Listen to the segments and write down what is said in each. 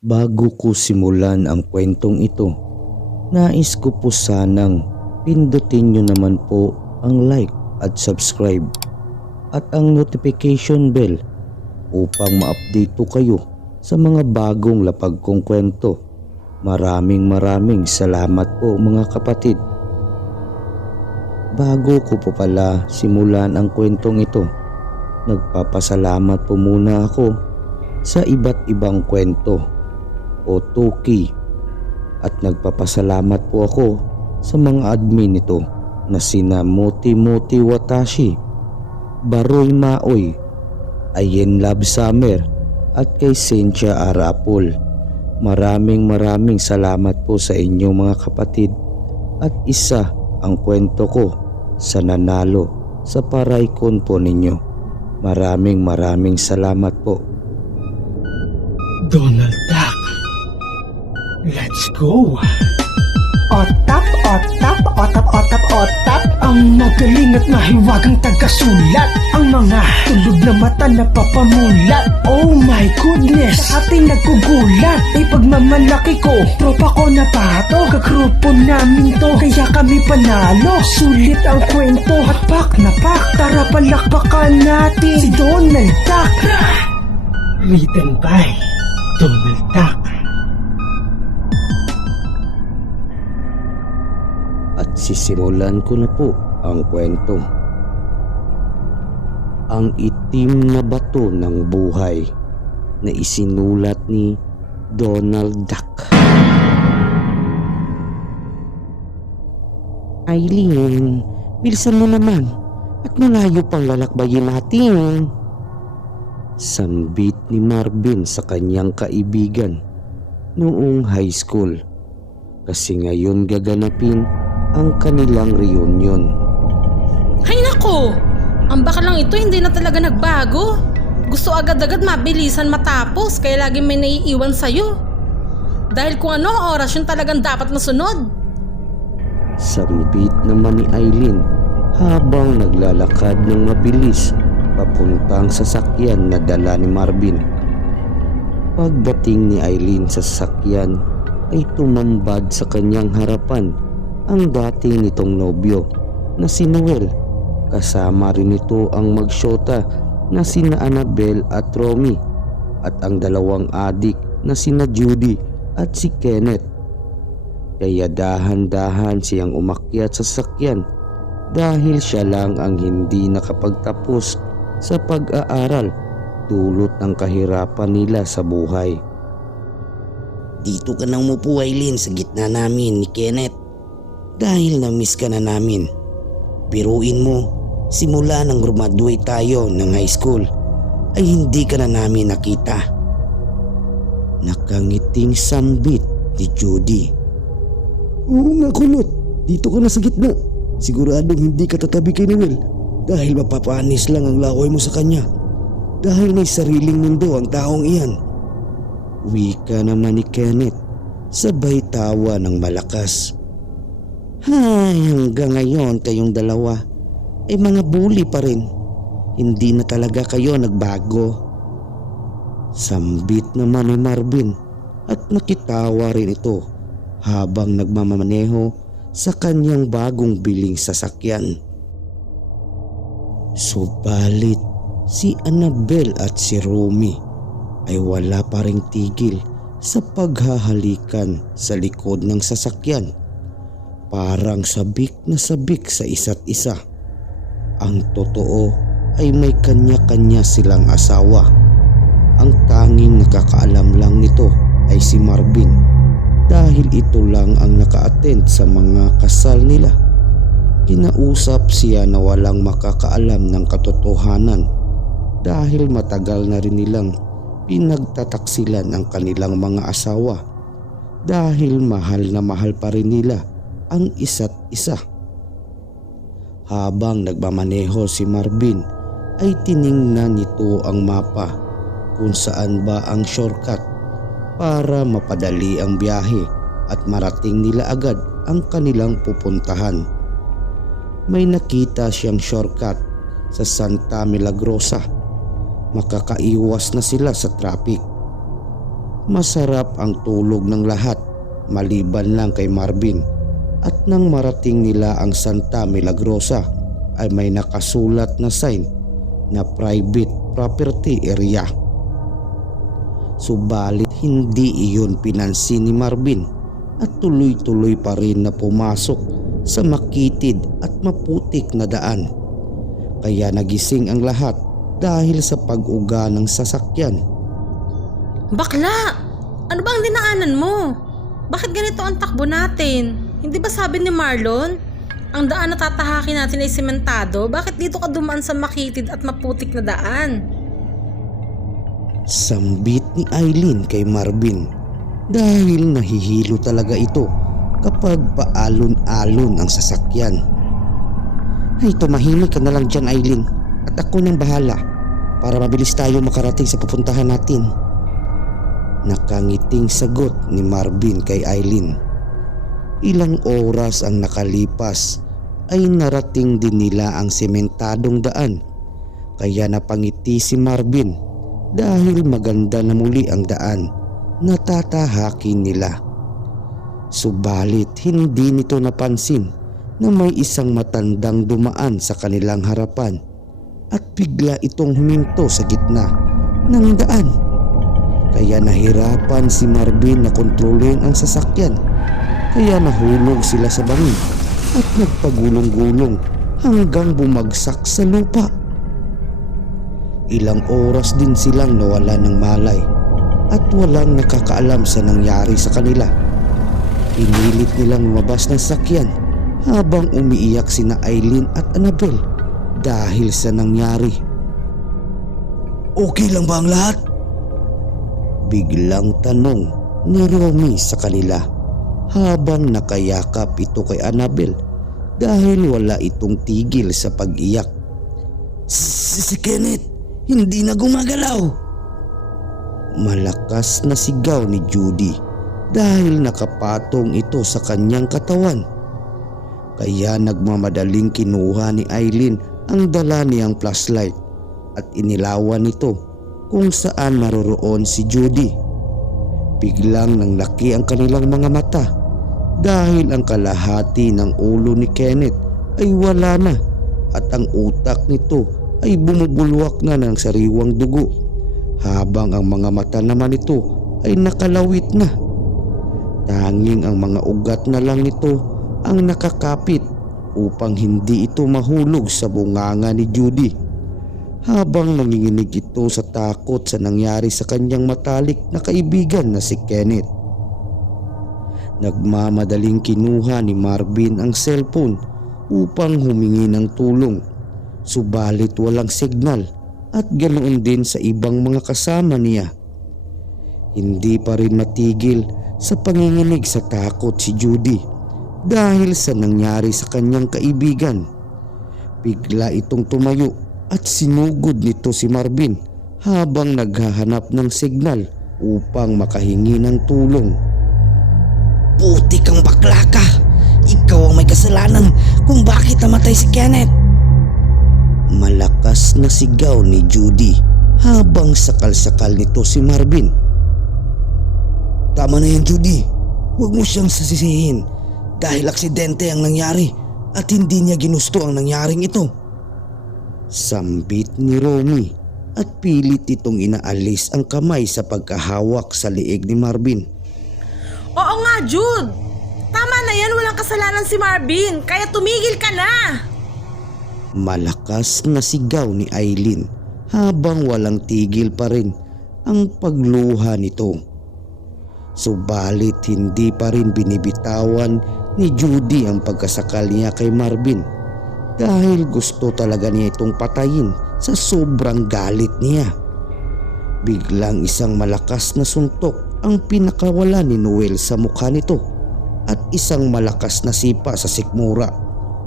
Bago ko simulan ang kwentong ito, nais ko po sanang pindutin nyo naman po ang like at subscribe at ang notification bell upang ma-update po kayo sa mga bagong lapag kong kwento. Maraming salamat po mga kapatid. Bago ko po pala simulan ang kwentong ito, nagpapasalamat po muna ako sa iba't ibang kwento o Tuki at nagpapasalamat po ako sa mga admin nito na sina Moti Watashi, Baroy Maoy, Ayen Love Summer at kay Cynthia Arapol. Maraming salamat po sa inyo mga kapatid at isa ang kwento ko sa nanalo sa Paraicon po ninyo. Maraming salamat po. Donald Duck, let's go! Otap, ang magaling at mahiwagang tagasulat. Ang mga tulog na mata na papamulat. Oh my goodness, sa ating nagkugulat. Ay pagmamalaki ko, tropa ko na pato. Kagrupo namin to, kaya kami panalo. Sulit ang kwento at pak na pak. Tara palakpakan natin si Donald Duck. Written by Donald Duck. At sisimulan ko na po ang kwento. Ang itim na bato ng buhay na isinulat ni Donald Duck. Aileen, bilisan mo naman at malayo pang lalakbayin natin. Sambit ni Marvin sa kanyang kaibigan noong high school kasi ngayon gaganapin ang kanilang reunion. Hay nako! Ang bakalang ito hindi na talaga nagbago. Gusto agad-agad mabilisan matapos kaya lagi may naiiwan sa'yo. Dahil kung ano oras yung talagang dapat masunod. Sambit naman ni Aileen habang naglalakad ng mabilis papuntang sasakyan na dala ni Marvin. Pagdating ni Aileen sa sasakyan ay tumambad sa kanyang harapan ang dating nitong nobyo na si Noel. Kasama rin ito ang magsyota na sina Annabel at Romy at ang dalawang adik na sina Judy at si Kenneth. Kaya dahan-dahan siyang umakyat sa sasakyan dahil siya lang ang hindi nakapagtapos sa pag-aaral dulot ng kahirapan nila sa buhay. Dito ka nang umupo, Aileen, sa gitna namin ni Kenneth. Dahil na-miss ka na namin. Biruin mo, simula nang graduate tayo ng high school ay hindi ka na namin nakita. Nakangiting sambit ni Judy. Oo nga, kulot. Dito ka na sa gitna. Siguradong hindi ka tatabi kay Noel dahil mapapanis lang ang laway mo sa kanya. Dahil may sariling mundo ang taong iyan. Wika naman ni Kenneth, sabay tawa ng malakas. Hay, hanggang ngayon kayong dalawa ay mga bully pa rin. Hindi na talaga kayo nagbago. Sambit naman ni Marvin at nakitawa rin ito habang nagmamaneho sa kanyang bagong biling sasakyan. Subalit si Annabel at si Romy ay wala pa ring tigil sa paghahalikan sa likod ng sasakyan. Parang sabik na sabik sa isa't isa. Ang totoo ay may kanya-kanya silang asawa. Ang tanging nakakaalam lang nito ay si Marvin dahil ito lang ang naka-attend sa mga kasal nila. Kinausap siya na walang makakaalam ng katotohanan dahil matagal na rin nilang pinagtataksilan ang kanilang mga asawa dahil mahal na mahal pa rin nila ang isa't isa. Habang nagmamaneho si Marvin ay tiningnan nito ang mapa kung saan ba ang shortcut para mapadali ang biyahe at marating nila agad ang kanilang pupuntahan. May nakita siyang shortcut sa Santa Milagrosa. Makakaiwas na sila sa traffic. masarap ang tulog ng lahat maliban lang kay Marvin. At nang marating nila ang Santa Milagrosa ay may nakasulat na sign na private property area. Subalit hindi iyon pinansin ni Marvin at tuloy-tuloy pa rin na pumasok sa makitid at maputik na daan. Kaya nagising ang lahat dahil sa pag-uga ng sasakyan. Bakla! Ano bang dinaanan mo? Bakit ganito ang takbo natin? Hindi ba sabi ni Marlon, ang daan na tatahakin natin ay sementado? Bakit dito ka dumaan sa makitid at maputik na daan? Sambit ni Aileen kay Marvin dahil nahihilo talaga ito kapag paalon-alon ang sasakyan. Ay, tumahimik ka na lang dyan, Aileen, at ako nang bahala para mabilis tayo makarating sa pupuntahan natin. Nakangiting sagot ni Marvin kay Aileen. Ilang oras ang nakalipas ay narating din nila ang sementadong daan, kaya napangiti si Marvin dahil maganda na muli ang daan na tatahakin nila. Subalit hindi nito napansin na may isang matandang dumaan sa kanilang harapan at bigla itong huminto sa gitna ng daan. Kaya nahirapan si Marvin na kontrolin ang sasakyan, kaya nahulog sila sa bangin at nagpagulong-gulong hanggang bumagsak sa lupa. Ilang oras din silang nawala ng malay at walang nakakaalam sa nangyari sa kanila. Pinilit nilang lumabas ng sakyan habang umiiyak sina Aileen at Annabel dahil sa nangyari. Okay lang ba ang lahat? Biglang tanong ni Romy sa kanila habang nakayakap ito kay Annabel dahil wala itong tigil sa pag-iyak. Si Kenneth, hindi na gumagalaw. Malakas na sigaw ni Judy dahil nakapatong ito sa kanyang katawan. Kaya nagmamadaling kinuha ni Aileen ang dala niyang flashlight at inilawan ito kung saan naroroon si Judy. Biglang nanglaki ang kanilang mga mata dahil ang kalahati ng ulo ni Kenneth ay wala na at ang utak nito ay bumubulwak na ng sariwang dugo, habang ang mga mata naman nito ay nakalawit na. Tanging ang mga ugat na lang nito ang nakakapit upang hindi ito mahulog sa bunganga ni Judy. Habang nanginginig ito sa takot sa nangyari sa kanyang matalik na kaibigan na si Kenneth. Nagmamadaling kinuha ni Marvin ang cellphone upang humingi ng tulong, subalit walang signal at ganoon din sa ibang mga kasama niya. Hindi pa rin matigil sa panginginig sa takot si Judy dahil sa nangyari sa kanyang kaibigan. Bigla itong tumayo at sinugod nito si Marvin habang naghahanap ng signal upang makahingi ng tulong. Putik kang bakla ka! Ikaw ang may kasalanan kung bakit namatay si Kenneth! Malakas na sigaw ni Judy habang sakal-sakal nito si Marvin. Tama na yan, Judy. Huwag mo siyang sasisihin dahil aksidente ang nangyari at hindi niya ginusto ang nangyaring ito. Sambit ni Romy at pilit itong inaalis ang kamay sa pagkahawak sa liig ni Marvin. Oo nga, Jude! Tama na yan, walang kasalanan si Marvin, kaya tumigil ka na! Malakas na sigaw ni Aileen habang walang tigil pa rin ang pagluha nito. Subalit hindi pa rin binibitawan ni Judy ang pagkasakal niya kay Marvin dahil gusto talaga niya itong patayin sa sobrang galit niya. Biglang isang malakas na suntok ang pinakawala ni Noel sa mukha nito at isang malakas na sipa sa sikmura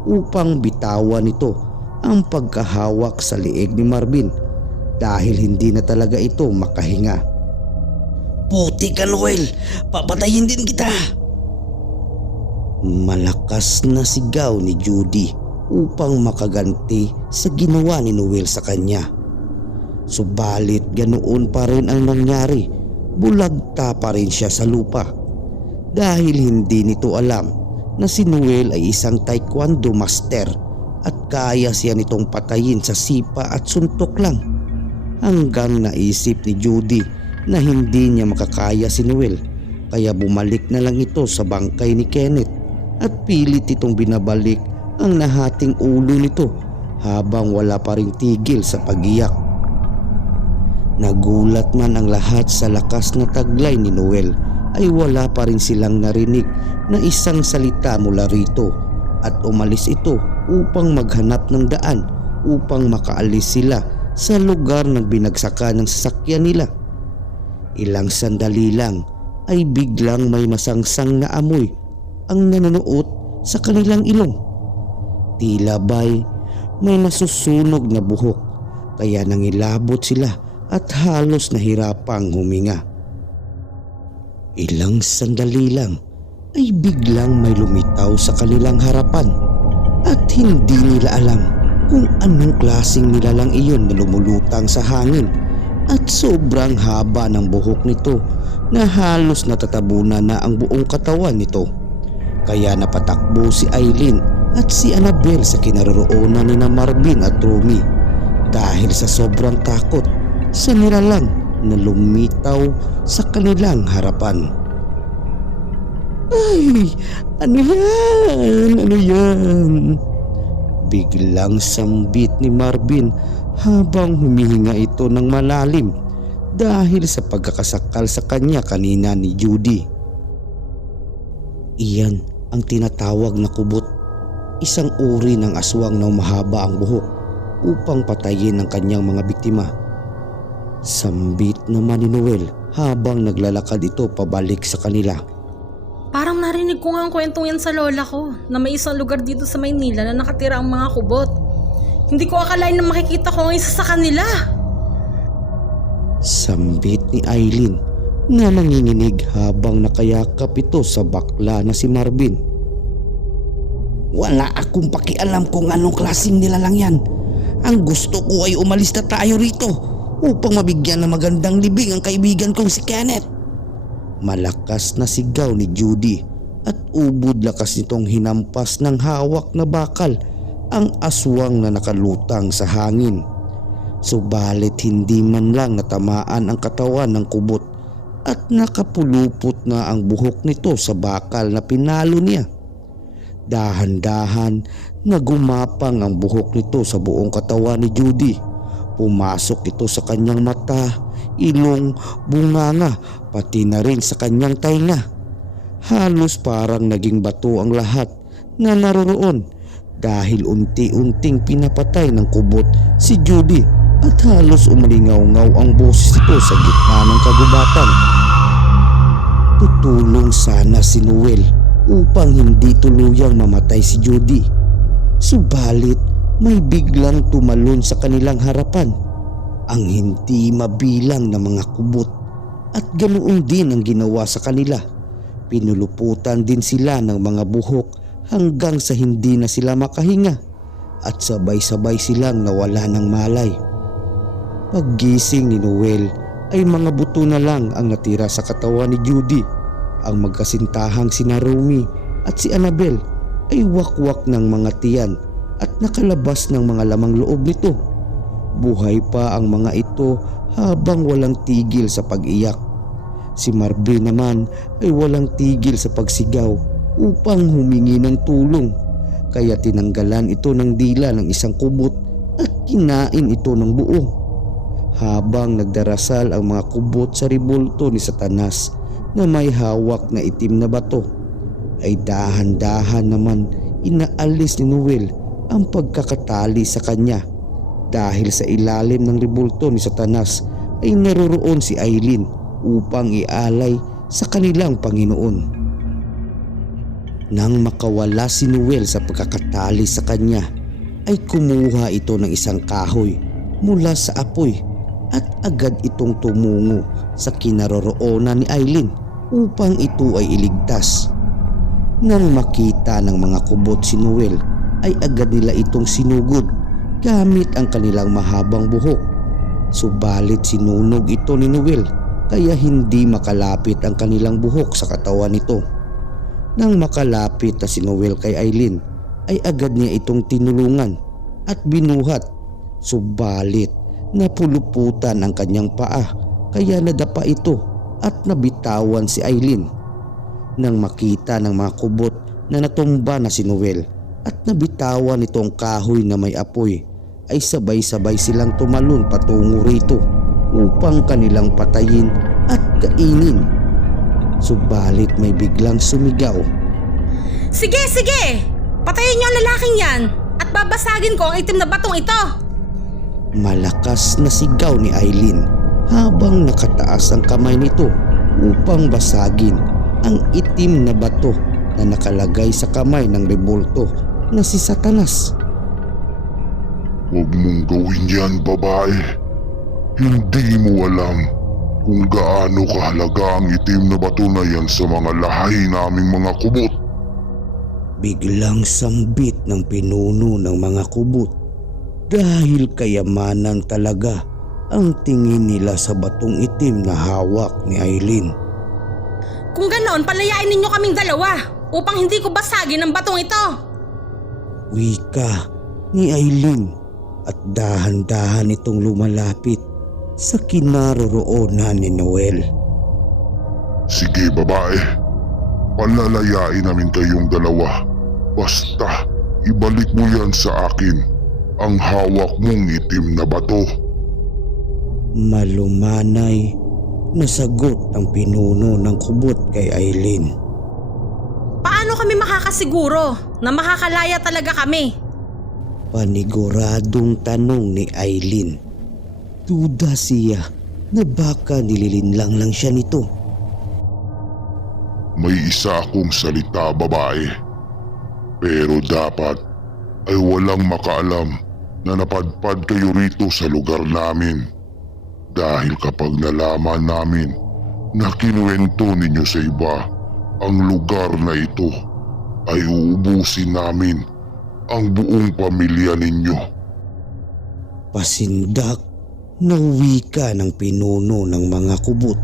upang bitawan nito ang pagkahawak sa liig ni Marvin dahil hindi na talaga ito makahinga. Putik ka, Noel! Papatayin din kita! Malakas na sigaw ni Judy upang makaganti sa ginawa ni Noel sa kanya. Subalit ganoon pa rin ang nangyari bulagta pa rin siya sa lupa dahil hindi nito alam na si Noel ay isang taekwondo master at kaya siya nitong patayin sa sipa at suntok lang. Hanggang naisip ni Judy na hindi niya makakaya si Noel, kaya bumalik na lang ito sa bangkay ni Kenneth at pilit itong binabalik ang nahating ulo nito habang wala pa ring tigil sa pag-iyak. Nagulat man ang lahat sa lakas na taglay ni Noel ay wala pa rin silang narinig na isang salita mula rito at umalis ito upang maghanap ng daan upang makaalis sila sa lugar ng binagsakan ng sasakyan nila. Ilang sandali lang ay biglang may masangsang na amoy ang nanonood sa kanilang ilong. Tila ba'y may nasusunog na buhok kaya nangilabot sila at halos nahirapang huminga. Ilang sandali lang ay biglang may lumitaw sa kanilang harapan at hindi nila alam kung anong klaseng nilalang iyon na lumulutang sa hangin at sobrang haba ng buhok nito na halos natatabunan na ang buong katawan nito. Kaya napatakbo si Eileen at si Annabel sa kinaroroonan ni Marvin at Romy dahil sa sobrang takot sa nilalang na lumitaw sa kanilang harapan. Ay, ano yan? Ano yan? Biglang sambit ni Marvin habang humihinga ito ng malalim dahil sa pagkakasakal sa kanya kanina ni Judy. Iyan ang tinatawag na kubot, isang uri ng aswang na mahaba ang buhok upang patayin ang kanyang mga biktima. Sambit naman ni Noel habang naglalakad ito pabalik sa kanila. Parang narinig ko nga ang kwentong yan sa lola ko na may isang lugar dito sa Maynila na nakatira ang mga kubot. Hindi ko akalain na makikita ko ang isa sa kanila. Sambit ni Eileen na nanginginig habang nakayakap ito sa bakla na si Marvin. Wala akong pakialam kung anong klaseng nilalang yan. Ang gusto ko ay umalis na tayo rito upang mabigyan ng magandang libing ang kaibigan kong si Kenneth. Malakas na sigaw ni Judy at ubod lakas nitong hinampas ng hawak na bakal ang aswang na nakalutang sa hangin. Subalit hindi man lang natamaan ang katawan ng kubot at nakapulupot na ang buhok nito sa bakal na pinalo niya. Dahan-dahan na gumapang ang buhok nito sa buong katawan ni Judy. Pumasok ito sa kanyang mata, ilong, bunganga, pati na rin sa kanyang tainga. Halos parang naging bato ang lahat na naroroon dahil unti-unting pinapatay ng kubot si Judy at halos umalingaw-ngaw ang boses nito sa gitna ng kagubatan. Tutulong sana si Noel upang hindi tuluyang mamatay si Judy. Subalit may biglang tumalon sa kanilang harapan ang hindi mabilang na mga kubot at ganoon din ang ginawa sa kanila. Pinuluputan din sila ng mga buhok hanggang sa hindi na sila makahinga at sabay-sabay silang nawala ng malay. Paggising ni Noel ay mga buto na lang ang natira sa katawan ni Judy. Ang magkasintahang sina Romy at si Annabel ay wakwak ng mga tiyan at nakalabas ng mga lamang loob nito. Buhay pa ang mga ito habang walang tigil sa pag-iyak. Si Marvin naman ay walang tigil sa pagsigaw upang humingi ng tulong, kaya tinanggalan ito ng dila ng isang kubot at kinain ito ng buo. Habang nagdarasal ang mga kubot sa ribulto ni Satanas na may hawak na itim na bato, ay dahan-dahan naman inaalis ni Noel ang pagkakatali sa kanya dahil sa ilalim ng ribulto ni Satanas ay naroroon si Eileen upang ialay sa kanilang Panginoon. Nang makawala si Noel sa pagkakatali sa kanya ay kumuha ito ng isang kahoy mula sa apoy at agad itong tumungo sa kinaroroonan ni Eileen upang ito ay iligtas. Nang makita ng mga kubot si Noel ay agad nila itong sinugod gamit ang kanilang mahabang buhok. Subalit sinunog ito ni Noel kaya hindi makalapit ang kanilang buhok sa katawan nito. Nang makalapit na si Noel kay Aileen ay agad niya itong tinulungan at binuhat, subalit napuluputan ang kanyang paa kaya nadapa ito at nabitawan si Aileen. Nang makita ng mga kubot na natumba na si Noel at nabitawan ito ang kahoy na may apoy ay sabay-sabay silang tumalon patungo rito upang kanilang patayin at kainin. Subalit may biglang sumigaw. Sige, sige! Patayin niyo ang lalaking yan at babasagin ko ang itim na batong ito! Malakas na sigaw ni Aileen habang nakataas ang kamay nito upang basagin ang itim na bato na nakalagay sa kamay ng rebulto na si Satanas. Huwag mong gawin yan, babae. Hindi mo alam kung gaano kahalaga ang itim na bato na yan sa mga lahi naming mga kubot. Biglang sambit ng pinuno ng mga kubot dahil kayamanan talaga ang tingin nila sa batong itim na hawak ni Aileen. Kung ganoon, palayain ninyo kaming dalawa upang hindi ko basagin ang batong ito! Wika ni Aileen at dahan-dahan itong lumalapit sa kinaroroonan ni Noel. Sige, babae. Palalayain namin kayong dalawa. Basta ibalik mo yan sa akin, ang hawak mong itim na bato. Malumanay na sagot ng pinuno ng kubot kay Aileen. Paano kami makakasiguro na makakalaya talaga kami? Paniguradong tanong ni Aileen. Duda siya na baka nililinlang lang siya nito. May isa akong salita, babae. Pero dapat ay walang makaalam na napadpad kayo rito sa lugar namin. Dahil kapag nalaman namin na kinuwento ninyo sa iba ang lugar na ito, ay uubusin namin ang buong pamilya ninyo. Pasindak na wika ng pinuno ng mga kubot.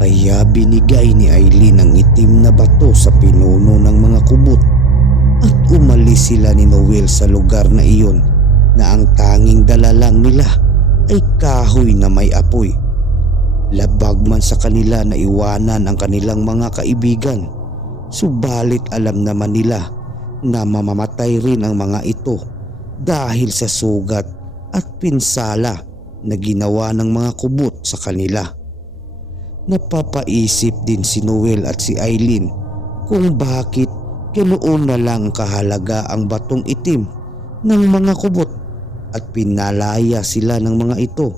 Kaya binigay ni Aileen ang itim na bato sa pinuno ng mga kubot at umalis sila ni Noel sa lugar na iyon na ang tanging dala lang nila ay kahoy na may apoy. Labag man sa kanila na iwanan ang kanilang mga kaibigan, subalit alam naman nila na mamamatay rin ang mga ito dahil sa sugat at pinsala na ginawa ng mga kubot sa kanila. Napapaisip din si Noel at si Aileen kung bakit ganoon na lang kahalaga ang batong itim ng mga kubot at pinalaya sila ng mga ito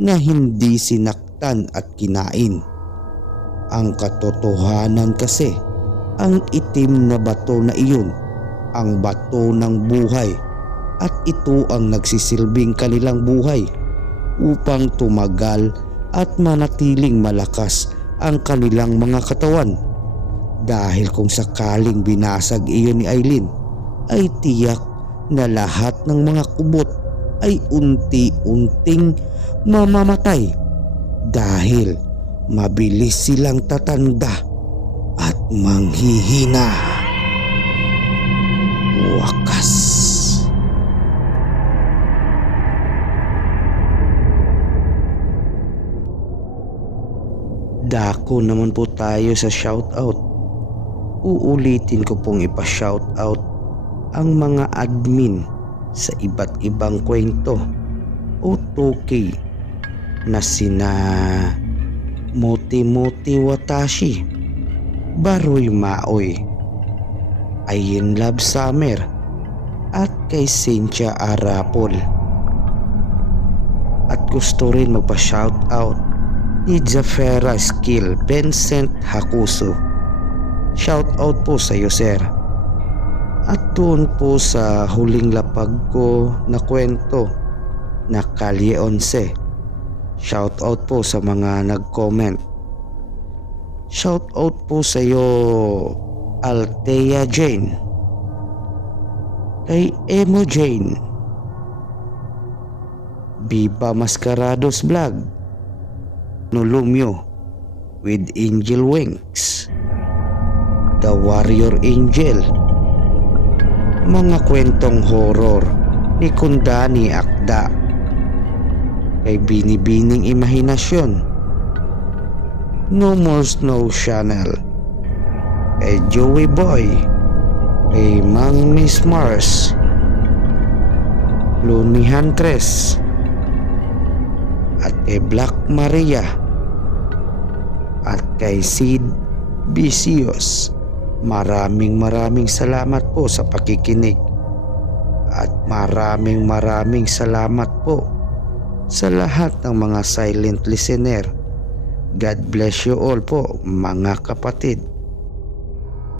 na hindi sinaktan at kinain. Ang katotohanan kasi, ang itim na bato na iyon ang bato ng buhay at ito ang nagsisilbing kanilang buhay upang tumagal at manatiling malakas ang kanilang mga katawan. Dahil kung sakaling binasag iyon ni Aileen, ay tiyak na lahat ng mga kubot ay unti-unting mamamatay dahil mabilis silang tatanda at manghihina. Wakas. Dako naman po tayo sa shoutout. Uulitin ko pong ipa-shoutout ang mga admin sa iba't ibang kwento o toki na sina Moti Watashi, Baroy Maoy, Ayin Love Summer at kay Cynthia Arapol. At gusto rin magpa-shoutout ni Jafera Skill Vincent Hakuso. Shoutout po sa iyo, sir. At doon po sa huling lapag ko na kwento na Kalye 11. Shoutout po sa mga nag-comment. Shoutout po sa iyo, Althea Jane, kay Emo Jane, Biba Mascarados Vlog, Bartolomeo with Angel Wings, The Warrior Angel, mga kwentong horror ni Kundani Akda, kay Binibining Imahinasyon, No More Snow Channel, kay Joey Boy, kay Mang Miss Mars, Looney Huntress, at kay Black Maria, at kay Sid Vicious. Maraming salamat po sa pakikinig, at maraming salamat po sa lahat ng mga silent listener. God bless you all po, mga kapatid.